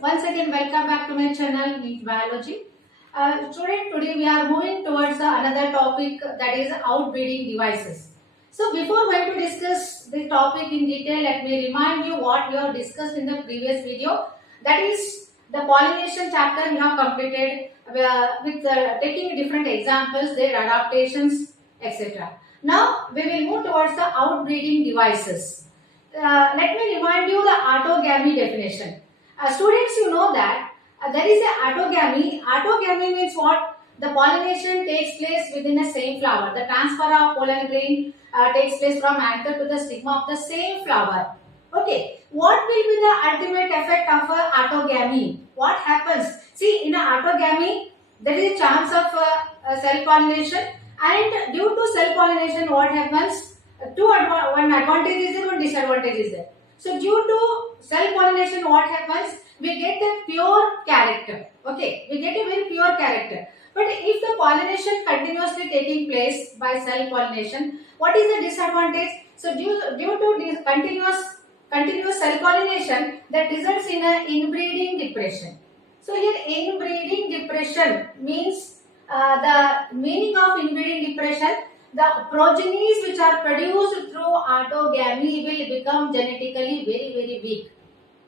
once again welcome back to my channel Neat Biology. Student, today we are moving towards another topic, that is outbreeding devices. So before going to discuss the topic in detail, let me remind you what we have discussed in the previous video. That is the pollination chapter we have completed with taking different examples, their adaptations, etc. Now we will move towards the outbreeding devices. Let me remind you the autogamy definition. Students, you know that there is a autogamy. Autogamy means what? The pollination takes place within a same flower. The transfer of pollen grain takes place from anther to the stigma of the same flower. Okay. What will be the ultimate effect of autogamy? What happens? See, in autogamy, there is a chance of cell pollination, and due to cell pollination, what happens? One advantage is there, one disadvantage is there. So due to cell pollination, what happens? We get a pure character. Okay, we get a very pure character. But if the pollination continuously taking place by cell pollination, what is the disadvantage? So due to this continuous cell pollination, that results in an inbreeding depression. So here inbreeding depression means the meaning of inbreeding depression. The progenies which are produced through autogamy will become genetically very weak.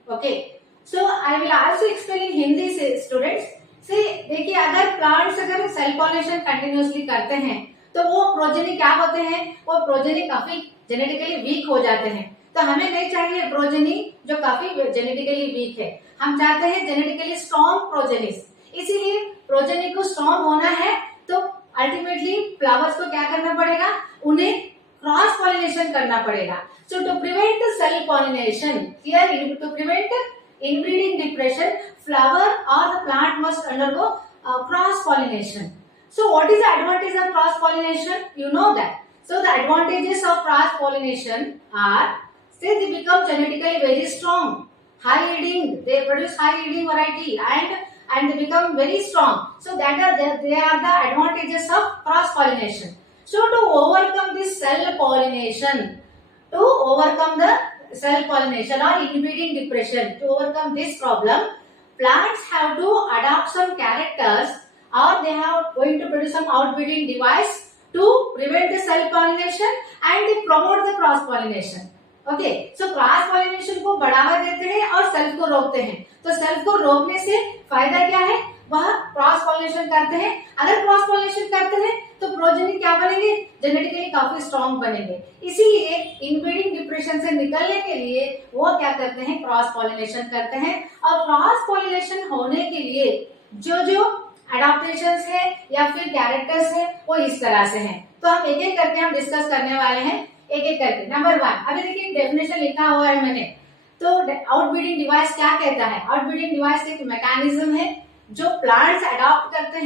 Okay. So I will also explain in Hindi से students. See, देखिए अगर plants अगर cell pollination continuously करते हैं तो वो progeny क्या होते हैं? वो progeny काफी genetically weak हो जाते हैं. तो हमें नहीं चाहिए progeny जो काफी genetically weak है. हम चाहते हैं genetically strong progenies. इसीलिए progeny को strong होना है तो अल्टीमेटली फ्लावर्स को क्या करना पड़ेगा? उन्हें क्रॉस पॉलिनेशन करना पड़ेगा. So to prevent self pollination, here to prevent inbreeding depression, flower और the plant must undergo cross pollination. So what is the advantage of cross pollination? You know that. So the advantages of cross pollination are, say they become genetically very strong, high yielding, they produce high yielding variety and they become very strong. So they are the advantages of cross pollination. So to overcome this cell pollination, or inbreeding depression, to overcome this problem, plants have to adopt some characters, or they have going to produce some outbreeding device to prevent the cell pollination and they promote the cross pollination. Okay, so cross pollination को बढ़ावा देते हैं और self को रोकते हैं. तो self को रोकने से फायदा क्या है? वह क्रॉस पॉलिनेशन करते हैं. अगर क्रॉस पॉलिनेशन करते हैं तो प्रोजेनी क्या बनेंगे? जेनेटिकली काफी स्ट्रॉन्ग बनेंगे. इसीलिए इनब्रीडिंग डिप्रेशन से निकलने के लिए वो क्या करते हैं? क्रॉस पॉलिनेशन करते हैं. और क्रॉस पॉलिनेशन होने के लिए जो अडॉप्टेशंस है या फिर कैरेक्टर्स है वो इस तरह से हैं. तो हम एक एक करके हम डिस्कस करने वाले हैं, एक एक करके. नंबर 1, अभी देखिए डेफिनेशन लिखा हुआ है मैंने. तो आउटब्रीडिंग डिवाइस क्या कहता है? आउटब्रीडिंग डिवाइस एक मैकेनिज्म है जो प्लांट्स अडॉप्ट करते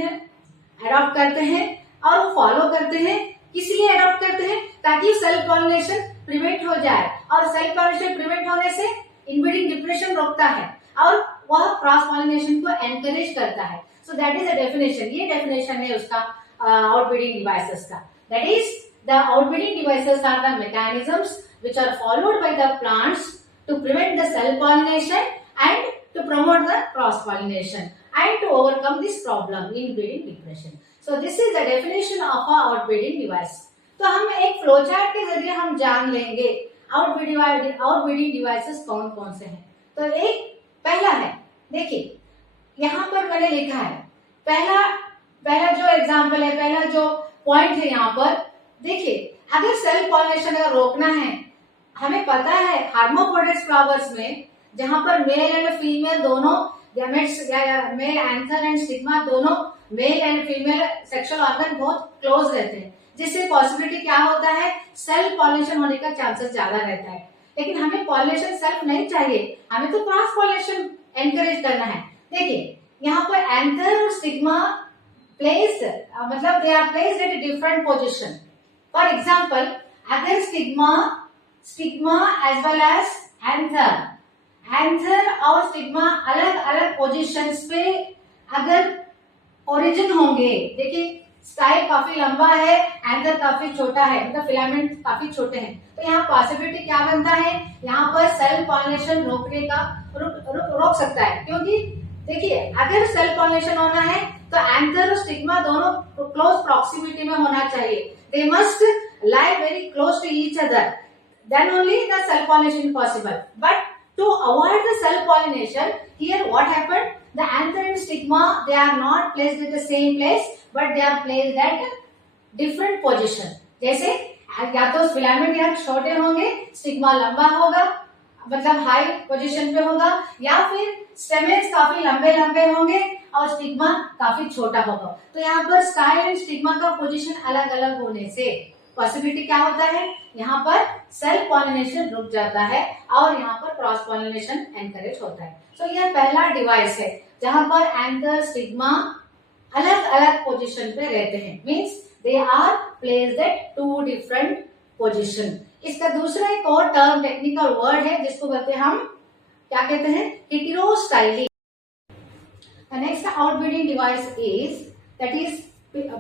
हैं और वो फॉलो करते हैं. इसलिए अडॉप्ट करते हैं ताकि सेल पॉलिनेशन प्रिवेंट हो जाए, और सेल पॉलिनेशन प्रिवेंट होने से इनब्रीडिंग डिप्रेशन रोकता है और वह क्रॉस पॉलिनेशन को एनकरेज करता है. So that is the definition. ये डेफिनेशन है उसका आउटब्रीडिंग डिवाइसेस का. That is the outbreeding devices are the mechanisms which are followed by the plants to prevent the cell pollination and to promote the cross pollination and to overcome this problem in breeding depression. So this is the definition of a outbreeding device. तो हम एक flowchart के जरिए हम जान लेंगे outbreeding devices कौन कौन से हैं. तो एक पहला है, देखिए यहाँ पर मैंने लिखा है पहला जो एग्जाम्पल है, पहला जो पॉइंट है यहाँ पर. देखिए अगर सेल पॉलिनेशन अगर रोकना है, हमें पता है हार्मोपोडेट्स फ्लावर्स में जहां पर मेल एंड फीमेल दोनों गैमेट्स या मेल एंथर एंड स्टिग्मा दोनों male and female sexual organ बहुत क्लोज रहते हैं, जिससे पॉसिबिलिटी क्या होता है? सेल पॉलिनेशन होने का चांसेस ज्यादा रहता है. लेकिन हमें पॉलिनेशन सेल्फ नहीं चाहिए, हमें तो क्रॉस पॉलिनेशन एनकरेज करना है. देखिए यहाँ पर एंथर और स्टिग्मा प्लेस्ड, मतलब they are placed at different position. For example, अगर stigma as well as anther और स्टिग्मा अलग अलग पोजीशंस पे अगर ओरिजिन होंगे, देखिए स्टाइल काफी लंबा है, एंथर काफी छोटा है, मतलब फिलामेंट काफी छोटे हैं, तो यहाँ पॉसिबिलिटी क्या बनता है, यहाँ पर सेल्फ पॉलिनेशन रोकने का रोक सकता है, क्योंकि देखिए अगर सेल्फ पॉलिनेशन होना है तो एंथर और स्टिग्मा दोनों क्लोज प्रॉक्सिमिटी में होना चाहिए. They must lie very close to each other, then only the self pollination possible. But to avoid the self pollination, here what happened, the anther and stigma, they are not placed at the same place but they are placed at different position. जैसे या तो filament यहाँ छोटे होंगे, stigma लंबा होगा, मतलब high position पे होगा, या फिर स्टेमेन्स काफी लंबे लंबे होंगे और स्टिग्मा काफी छोटा होगा. तो यहाँ पर स्टाइल एंड स्टिग्मा का पोजीशन अलग अलग होने से पॉसिबिलिटी क्या होता है, यहाँ पर सेल्फ पॉलिनेशन रुक जाता है और यहाँ पर क्रॉस पॉलिनेशन एनकरेज होता है. सो यह पहला डिवाइस है जहां पर एंथर स्टिग्मा अलग अलग पोजीशन पे रहते हैं, means they are placed at two different position. इसका दूसरा एक और टर्म टेक्निकल वर्ड है जिसको कहते हैं हम, क्या कहते हैं, हेटेरोस्टाइली. The next outbreeding device is, that is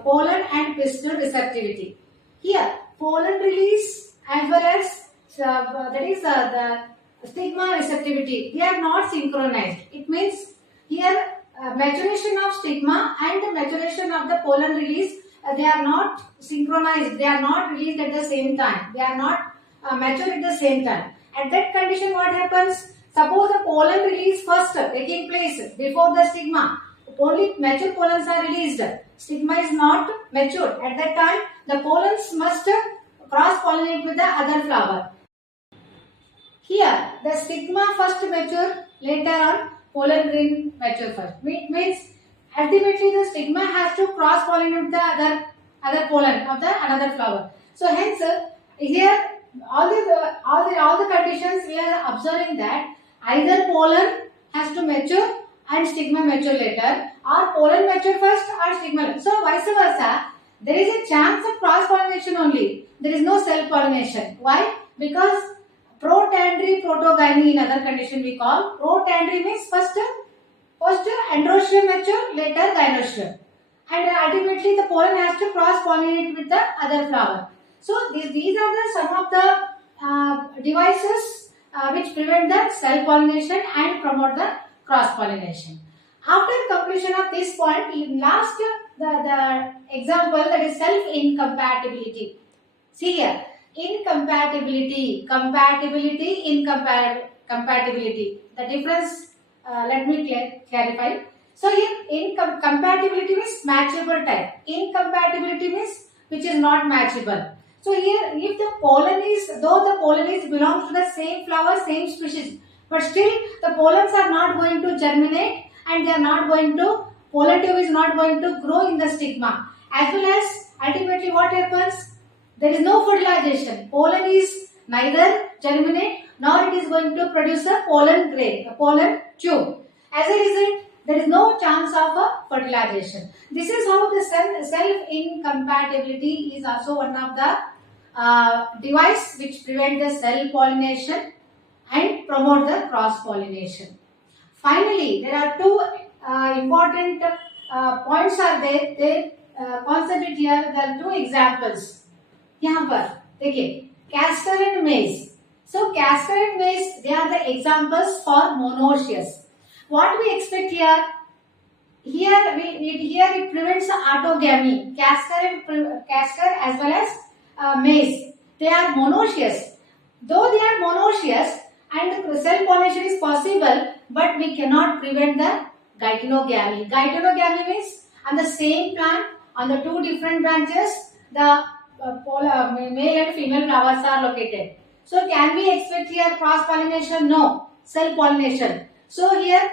pollen and pistil receptivity. Here pollen release as well as that is the stigma receptivity, they are not synchronized. It means here maturation of stigma and maturation of the pollen release, they are not synchronized, they are not released at the same time, they are not mature at the same time. At that condition what happens, suppose the pollen release first taking place before the stigma, only mature pollens are released, stigma is not mature. At that time the pollens must cross pollinate with the other flower. Here the stigma first mature, later on pollen grain mature first. It means ultimately the stigma has to cross pollinate the other pollen of the another flower. So hence here all the conditions we are observing that either pollen has to mature and stigma mature later, or pollen mature first or stigma. So vice versa, there is a chance of cross pollination only. There is no self pollination. Why? Because protandry protogyny in other condition we call. Protandry means first androecium mature, later gynoecium, and ultimately the pollen has to cross pollinate with the other flower. So these are some of the devices which prevent the self pollination and promote the cross pollination. After completion of this point, last the example, that is self incompatibility. See here, incompatibility, compatibility, incompatibility. The difference, let me clarify. So here, compatibility means matchable type. Incompatibility means which is not matchable. So here, if the pollen is, though the pollen is belongs to the same flower, same species, but still the pollens are not going to germinate and they are not going to, pollen tube is not going to grow in the stigma. As well as ultimately what happens? There is no fertilization. Pollen is neither germinate nor it is going to produce a pollen grain, a pollen tube. As a result, there is no chance of a fertilization. This is how the self-incompatibility is also one of the device which prevent the cell pollination and promote the cross pollination. Finally, there are two important points are there. They concentrate here. There are two examples. यहाँ पर देखिए castor and maize. So castor and maize, they are the examples for monoecious. What we expect here? Here it prevents autogamy. Castor as well as maize, they are monoecious. Though they are monoecious and cell pollination is possible, but we cannot prevent the geitonogamy. Geitonogamy means on the same plant, on the two different branches, the male and female flowers are located. So can we expect here cross pollination? No, cell pollination. So here